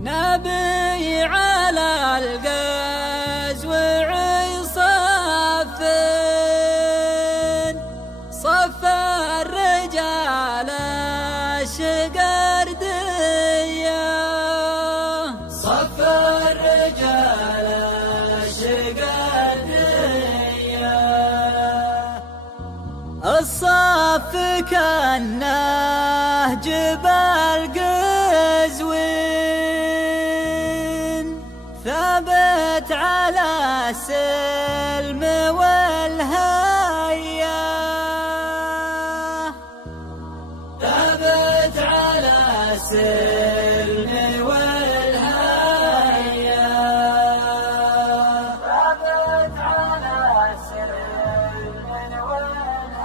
نبي على الغزو صف صف الرجال الشقردية، صف الرجال الشقردية. الصف كأنه جبل قزوين ثابت على السلم والهيا، ثابت على السلم والهيا، ثابت على السلم والهيا.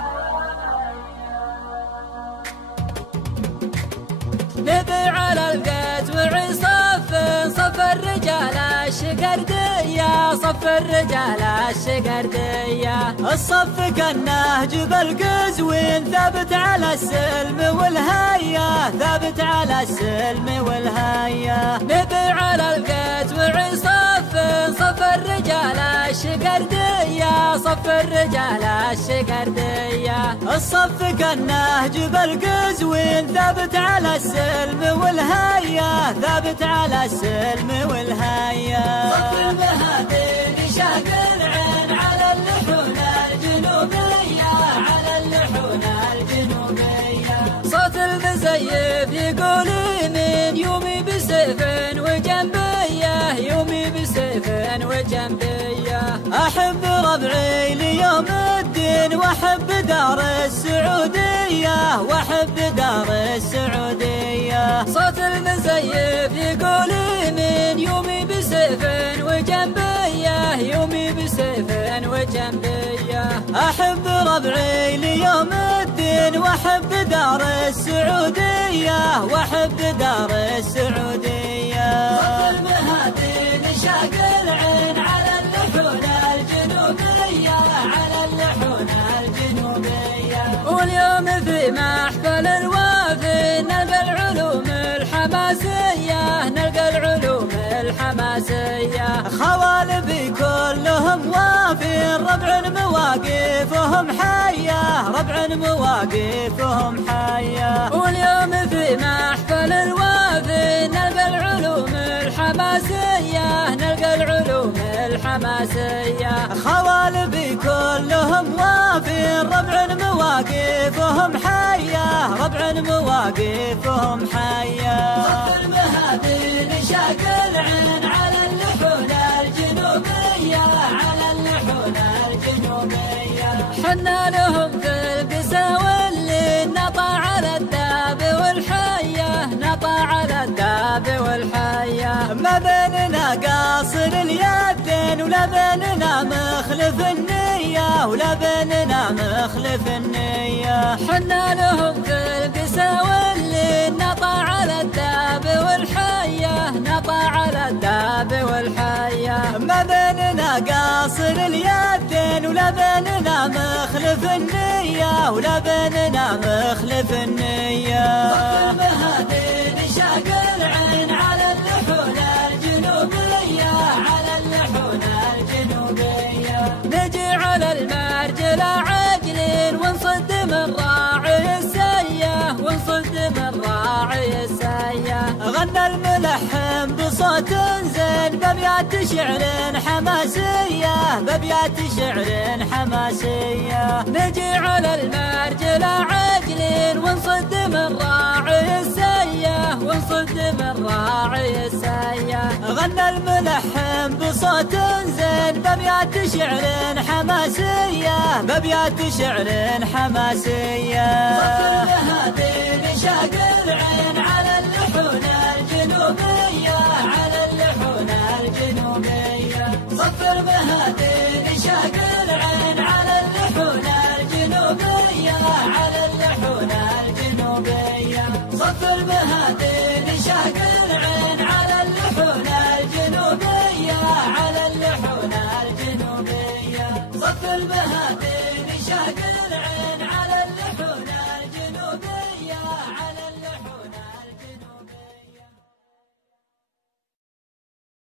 نبي على الغزو صف صف الرجال الشقردية، صف الرجال الشقردية. الصف كأنه جبل قزوين ثابت على السلم والهيا، ثابت على السلم والهيا. نبي على الغزو صف صف الرجال الشقردية، صف الرجال الشقردية. الصف كأنه جبل قزوين ثابت على السلم والهيا، ثابت على السلم والهيا. صف المهادين شاق العين على اللحون الجنوبية، على اللحون الجنوبية. صوت المزيف يقول يمين يومي بسيف وجنبية، يومي بسيف وجنبية. أحب ربعي ليوم الدين وأحب دار السعودية، وأحب دار السعودية. صوت المزيف يقول يمين يومي بسيف وجنبية، يومي بسيف وجنبية. أحب ربعي ليوم الدين وأحب دار السعودية، وأحب دار السعودية. صف المهادين شاق العين على اللحون الجنوبية، على اللحون الجنوبية. واليوم في محفل الوافي نلقى العلوم الحماسية، نلقى العلوم الحماسية. خوالبي كلهم وافين ربع مواقفهم حية، ربع مواقفهم حية. واليوم في محفل الوافي نلقى العلوم الحماسية، نلقى العلوم الحماسية. خوالبي كلهم وافين ربع مواقفهم حية، ربع مواقفهم حية. صف المهادين شاق العين على اللحون الجنوبية، على اللحون الجنوبية. حنا لهم في القسا واللي نطع على الداب والحية، نطع على الداب والحية. ما بيننا قاصر اليدين ولا بيننا مخلف النية، ولا بيننا مخلف النية. حنا لهم في القسا واللي نطع على الداب والحية، نطع على الداب والحية. ما بيننا قاصر اليدين ولا بيننا مخلف النية، ولا بيننا مخلف النية. صف المهادين شاق العين على اللحون الجنوبية، على اللحون الجنوبية. نجي على المرجل عاجلين ونصد من راعي السية، ونصد من راعي السية. غنى الملحن بصوت زين بأبيات شعر حماسية، بأبيات شعر حماسية. نجي على المرجل عاجلين ونصد من راعي السية، ونصد من راعي السية. غنى الملحن بصوت زين بأبيات شعر حماسية، بأبيات شعر حماسية. صف المهادين شاق العين على اللحون الجنوبية، على اللحون الجنوبية. صف المهادين شاق العين على اللحون الجنوبية، على اللحون الجنوبية. صف المهادين